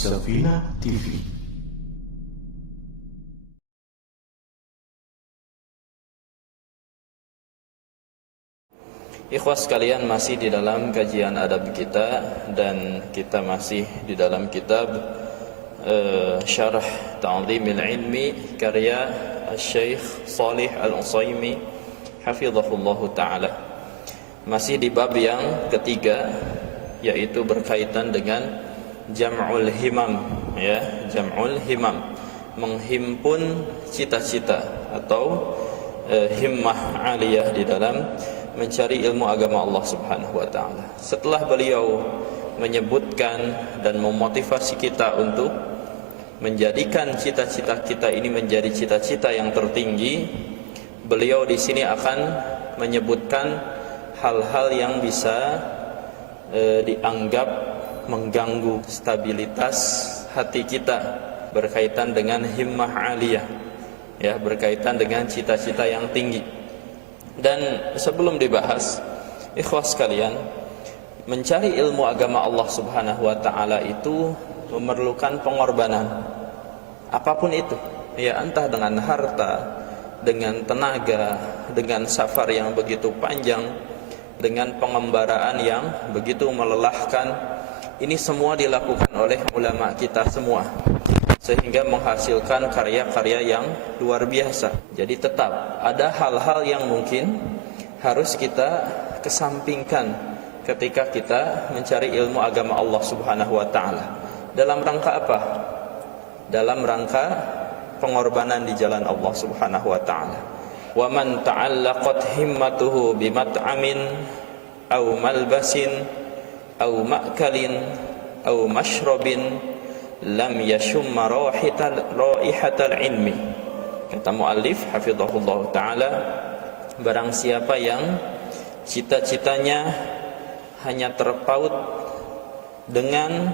As-Safinah TV. Ikhwas sekalian, masih di dalam kajian adab kita, dan kita masih di dalam kitab Syarah Ta'zimil Ilmi karya Syekh Shalih Al-Utsaimin hafizahullahu ta'ala. Masih di bab yang ketiga, yaitu berkaitan dengan Jam'ul Himam, ya, Jam'ul Himam, menghimpun cita-cita atau himmah aliyah di dalam mencari ilmu agama Allah Subhanahu wa taala. Setelah beliau menyebutkan dan memotivasi kita untuk menjadikan cita-cita kita ini menjadi cita-cita yang tertinggi, beliau di sini akan menyebutkan hal-hal yang bisa dianggap mengganggu stabilitas hati kita berkaitan dengan himmah aliyah, ya, berkaitan dengan cita-cita yang tinggi. Dan sebelum dibahas, ikhwas sekalian, mencari ilmu agama Allah Subhanahu wa taala itu memerlukan pengorbanan. Apapun itu, ya, entah dengan harta, dengan tenaga, dengan safar yang begitu panjang, dengan pengembaraan yang begitu melelahkan. Ini semua dilakukan oleh ulama kita semua, sehingga menghasilkan karya-karya yang luar biasa. Jadi tetap ada hal-hal yang mungkin harus kita kesampingkan ketika kita mencari ilmu agama Allah Subhanahu wa taala. Dalam rangka apa? Dalam rangka pengorbanan di jalan Allah Subhanahu wa taala. Wa man ta'allaqat himmatuhu bimat'amin aw malbasin aw ma'kalin aw mashrabin lam yashumma raihatal ilmi. Kata muallif hafizahullah taala, barang siapa yang cita-citanya hanya terpaut dengan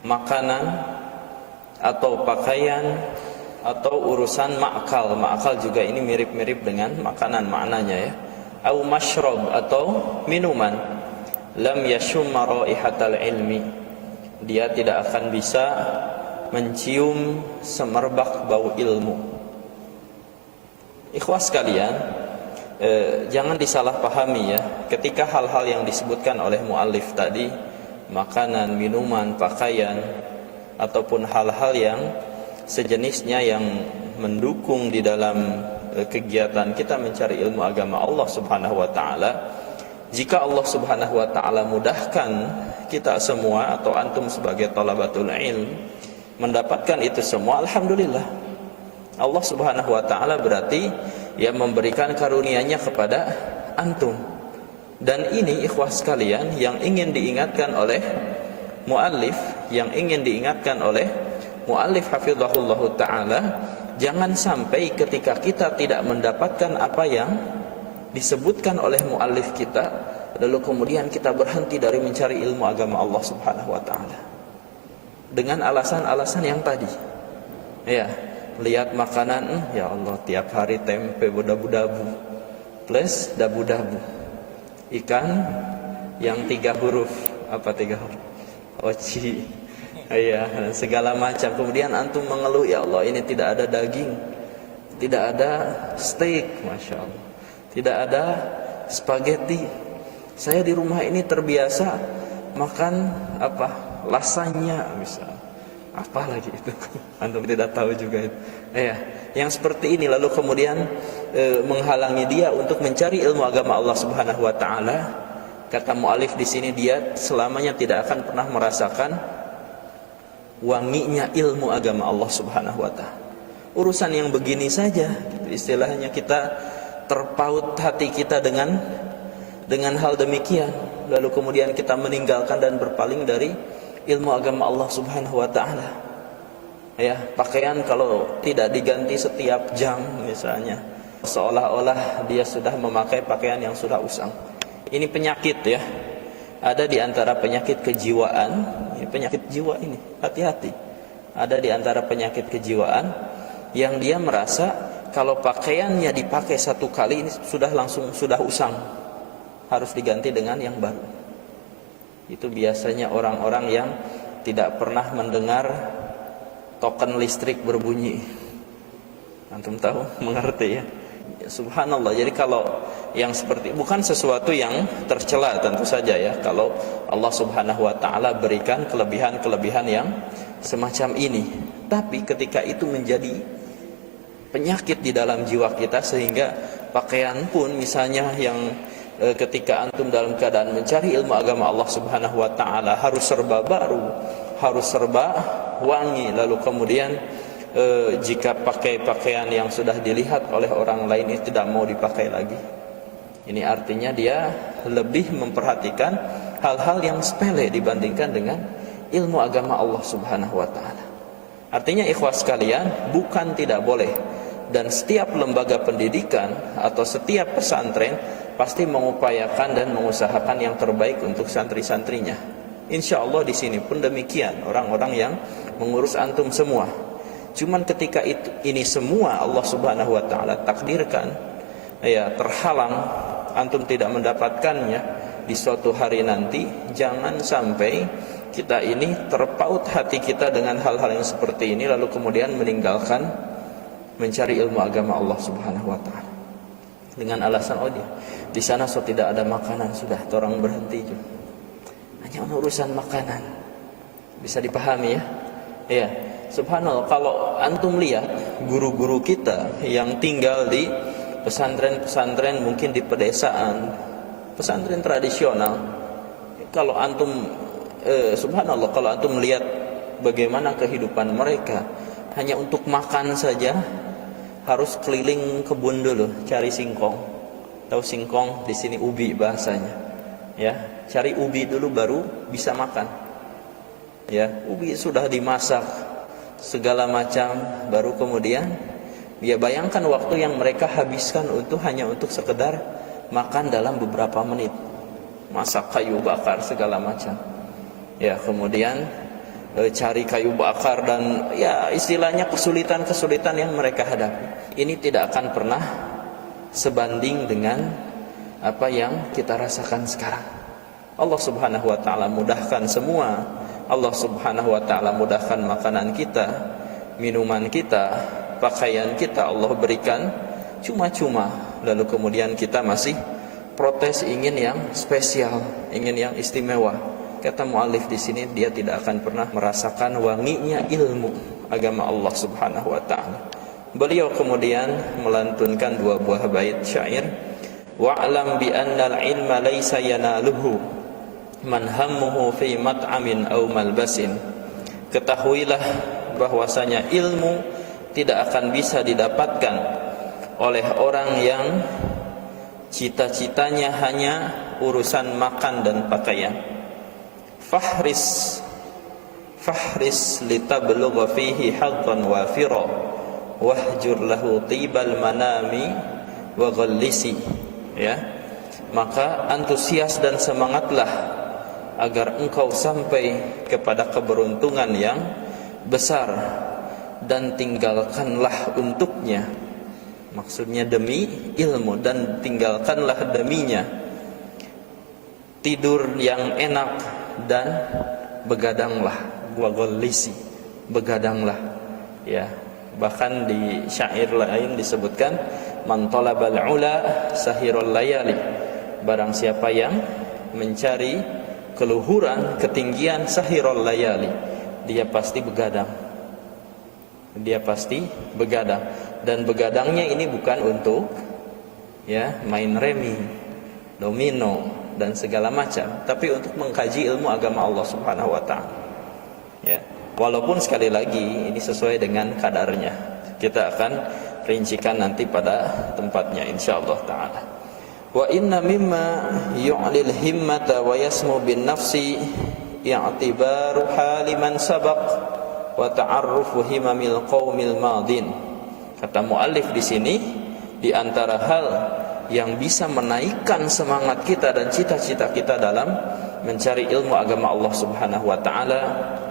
makanan atau pakaian atau urusan ma'kal. Ma'kal juga ini mirip-mirip dengan makanan maknanya, ya. Au mashrab, atau minuman. Lam yashumma raihatal ilmi, dia tidak akan bisa mencium semerbak bau ilmu. Ikhwas sekalian, jangan disalahpahami, ya, ketika hal-hal yang disebutkan oleh muallif tadi, makanan, minuman, pakaian, ataupun hal-hal yang sejenisnya yang mendukung di dalam kegiatan kita mencari ilmu agama Allah Subhanahu wa taala. Jika Allah Subhanahu wa taala mudahkan kita semua atau antum sebagai thalabatul ilm mendapatkan itu semua, alhamdulillah. Allah Subhanahu wa taala berarti yang memberikan karunia-Nya kepada antum. Dan ini ikhwah sekalian yang ingin diingatkan oleh muallif, hafizahullah taala, jangan sampai ketika kita tidak mendapatkan apa yang disebutkan oleh muallif kita, lalu kemudian kita berhenti dari mencari ilmu agama Allah Subhanahu wa taala dengan alasan-alasan yang tadi. Ya, lihat makanan, ya Allah, tiap hari tempe dabu-dabu plus dabu-dabu, ikan yang 3 huruf, apa 3 huruf? Oci. Ya, segala macam. Kemudian antum mengeluh, ya Allah, ini tidak ada daging, tidak ada steak, masya Allah, tidak ada spaghetti. Saya di rumah ini terbiasa makan apa? Lasagna misal. Apa lagi itu? Antum tidak tahu juga itu. Yang seperti ini lalu kemudian menghalangi dia untuk mencari ilmu agama Allah Subhanahu wa taala. Kata muallif di sini, dia selamanya tidak akan pernah merasakan wanginya ilmu agama Allah Subhanahu wa taala. Urusan yang begini saja, istilahnya kita terpaut hati kita dengan hal demikian, lalu kemudian kita meninggalkan dan berpaling dari ilmu agama Allah Subhanahu wa taala. Ya, pakaian kalau tidak diganti setiap jam misalnya, seolah-olah dia sudah memakai pakaian yang sudah usang. Ini penyakit, ya. Ada di antara penyakit kejiwaan, penyakit jiwa ini, hati-hati. Ada di antara penyakit kejiwaan yang dia merasa kalau pakaiannya dipakai 1 kali ini sudah usang, harus diganti dengan yang baru. Itu biasanya orang-orang yang tidak pernah mendengar token listrik berbunyi. Antum tahu, mengerti ya? Subhanallah. Jadi kalau yang seperti, bukan sesuatu yang tercela tentu saja ya, kalau Allah Subhanahu wa taala berikan kelebihan-kelebihan yang semacam ini. Tapi ketika itu menjadi penyakit di dalam jiwa kita, sehingga pakaian pun misalnya yang ketika antum dalam keadaan mencari ilmu agama Allah Subhanahu wa taala harus serba baru, harus serba wangi, lalu kemudian jika pakai pakaian yang sudah dilihat oleh orang lain itu tidak mau dipakai lagi. Ini artinya dia lebih memperhatikan hal-hal yang sepele dibandingkan dengan ilmu agama Allah Subhanahu wa taala. Artinya ikhwas sekalian, bukan tidak boleh, dan setiap lembaga pendidikan atau setiap pesantren pasti mengupayakan dan mengusahakan yang terbaik untuk santri-santrinya. Insya Allah di sini pun demikian, orang-orang yang mengurus antum semua. Cuman ketika ini semua Allah Subhanahu wa taala takdirkan ya terhalang, antum tidak mendapatkannya di suatu hari nanti, jangan sampai kita ini terpaut hati kita dengan hal-hal yang seperti ini lalu kemudian meninggalkan mencari ilmu agama Allah Subhanahu wa taala dengan alasan di sana so tidak ada makanan, sudah orang berhenti juga. Hanya urusan makanan. Bisa dipahami ya? Ya. Subhanallah, kalau antum lihat guru-guru kita yang tinggal di pesantren-pesantren, mungkin di pedesaan, pesantren tradisional, kalau antum subhanallah, kalau antum melihat bagaimana kehidupan mereka, hanya untuk makan saja harus keliling kebun dulu cari singkong. Tahu singkong di sini ubi bahasanya. Ya, cari ubi dulu baru bisa makan. Ya, ubi sudah dimasak segala macam, baru kemudian ya bayangkan waktu yang mereka habiskan hanya untuk sekedar makan dalam beberapa menit, masak kayu bakar segala macam ya, kemudian cari kayu bakar dan ya istilahnya kesulitan-kesulitan yang mereka hadapi. Ini tidak akan pernah sebanding dengan apa yang kita rasakan sekarang. Allah Subhanahu wa taala mudahkan semua. Allah Subhanahu wa taala mudahkan makanan kita, minuman kita, pakaian kita Allah berikan cuma-cuma, lalu kemudian kita masih protes ingin yang spesial, ingin yang istimewa. Kata muallif di sini, dia tidak akan pernah merasakan wanginya ilmu agama Allah Subhanahu wa taala. Beliau kemudian melantunkan dua buah bait syair, wa'lam bi annal ilma laysa yanaluhu man hammuhu fi mat'amin aw malbasin. Ketahuilah bahwasanya ilmu tidak akan bisa didapatkan oleh orang yang cita-citanya hanya urusan makan dan pakaian. Fahris litablugha fihi haqqan wafira wahjur lahu tibal manami wa ghallisi. Ya, maka antusias dan semangatlah agar engkau sampai kepada keberuntungan yang besar, dan tinggalkanlah untuknya, maksudnya demi ilmu, dan tinggalkanlah deminya tidur yang enak dan begadanglah, wagolisi, begadanglah ya. Bahkan di syair lain disebutkan man talabal ula sahirul layali, barang siapa yang mencari keluhuran, ketinggian, sahirul layali, dia pasti begadang. Dia pasti begadang. Dan begadangnya ini bukan untuk ya main remi, domino dan segala macam, tapi untuk mengkaji ilmu agama Allah Subhanahu wa taala. Ya. Walaupun sekali lagi ini sesuai dengan kadarnya. Kita akan rincikan nanti pada tempatnya insyaallah taala. Wa inna mimma yu'lil himmata wa yasmu bin nafsi i'tibaru haliman sabaq wa ta'arrufu himamil qaumil madin. Kata muallif di sini, di antara hal yang bisa menaikkan semangat kita dan cita-cita kita dalam mencari ilmu agama Allah Subhanahu wa taala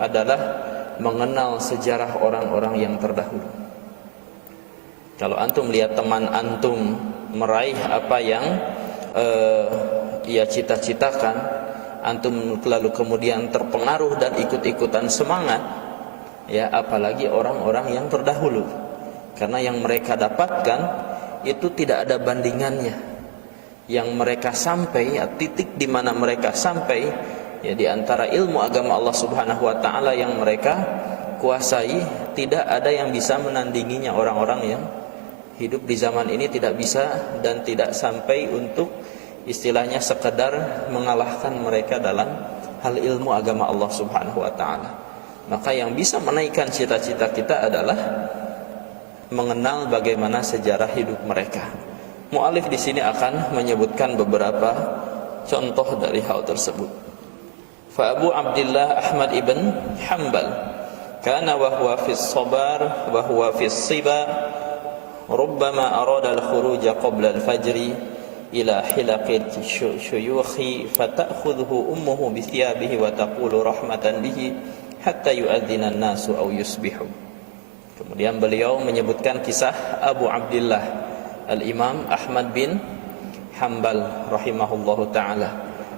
adalah mengenal sejarah orang-orang yang terdahulu. Kalau antum lihat teman antum meraih apa yang ia cita-citakan, antum lalu kemudian terpengaruh dan ikut-ikutan semangat, ya apalagi orang-orang yang terdahulu. Karena yang mereka dapatkan itu tidak ada bandingannya. Yang mereka sampai, ya, titik di mana mereka sampai, ya di antara ilmu agama Allah Subhanahu wa taala yang mereka kuasai, tidak ada yang bisa menandinginya. Orang-orang yang hidup di zaman ini tidak bisa dan tidak sampai untuk istilahnya sekedar mengalahkan mereka dalam hal ilmu agama Allah Subhanahu wa taala. Maka yang bisa menaikkan cita-cita kita adalah mengenal bagaimana sejarah hidup mereka. Mu'alif di sini akan menyebutkan beberapa contoh dari hal tersebut. Fa Abu Abdullah Ahmad ibn Hanbal kana wa huwa fi as-sabar wa huwa fi as-siba rubbama arada al-khuruj qabla al-fajr ila hilaqi syuyukhi fata'khudhuhu ummuhu bi thiyabihi wa taqulu rahmatan bihi hatta yu'adzina an-nasu aw yusbihu. Kemudian beliau menyebutkan kisah Abu Abdullah Al-Imam Ahmad bin Hanbal rahimahullahu taala.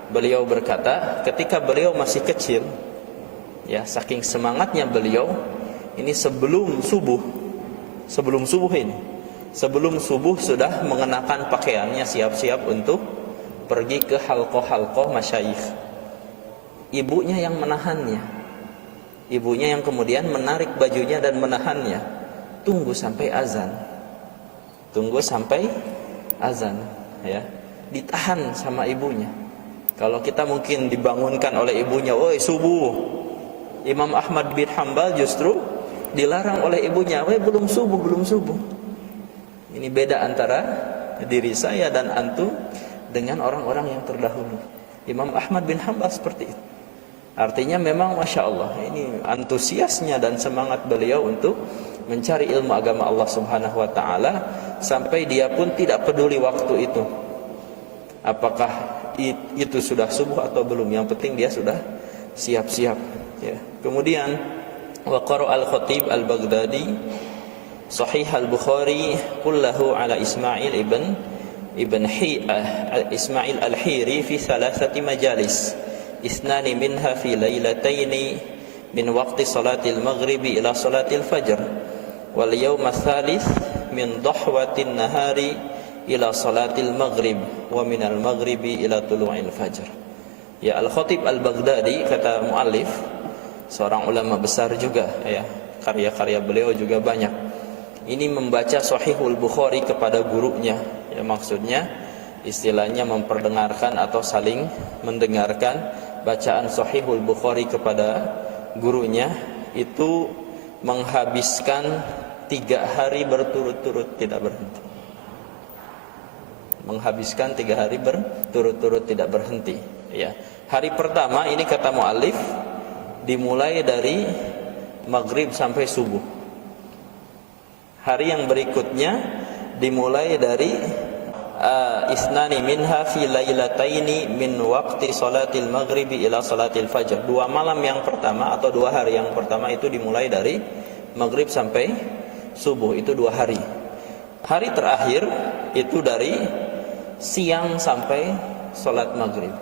Beliau berkata, ketika beliau masih kecil, ya saking semangatnya beliau, ini sebelum subuh ini, sebelum subuh sudah mengenakan pakaiannya, siap-siap untuk pergi ke halqah-halqah masyayikh. Ibunya yang menahannya, ibunya yang kemudian menarik bajunya dan menahannya. Tunggu sampai azan, ya, ditahan sama ibunya. Kalau kita mungkin dibangunkan oleh ibunya, "Woi subuh." Imam Ahmad bin Hanbal justru dilarang oleh ibunya, "Woi belum subuh." Ini beda antara diri saya dan antum dengan orang-orang yang terdahulu. Imam Ahmad bin Hanbal seperti itu. Artinya memang Masya Allah, ini antusiasnya dan semangat beliau untuk mencari ilmu agama Allah Subhanahu wa ta'ala, sampai dia pun tidak peduli waktu itu apakah itu sudah subuh atau belum, yang penting dia sudah siap-siap, ya. Kemudian wa qara al-Khatib al-Baghdadi Sahih al-Bukhari kullahu ala Ismail Ismail al-Hiri fi thalathati majalis isnani minha fi lailataini min waqti salatil maghribi ila salatil fajr wal yawm ats-tsalits min dhahwatin nahari ila salatil maghrib wa min al-maghribi ila tulu'il fajr. Ya, Al-Khatib Al-Baghdadi, kata muallif, seorang ulama besar juga, ya, karya-karya beliau juga banyak. Ini membaca Sahihul Bukhari kepada gurunya, ya, maksudnya istilahnya memperdengarkan atau saling mendengarkan bacaan Sahihul Bukhari kepada gurunya, itu menghabiskan 3 hari berturut-turut tidak berhenti. Menghabiskan 3 hari berturut-turut tidak berhenti, ya. Hari pertama ini kata muallif dimulai dari maghrib sampai subuh. Hari yang berikutnya dimulai dari isnani minha fi lailataini min waqti salatil maghribi ila salatil fajr. 2 malam yang pertama atau 2 hari yang pertama itu dimulai dari maghrib sampai subuh, itu 2 hari. Hari terakhir itu dari siang sampai salat maghrib.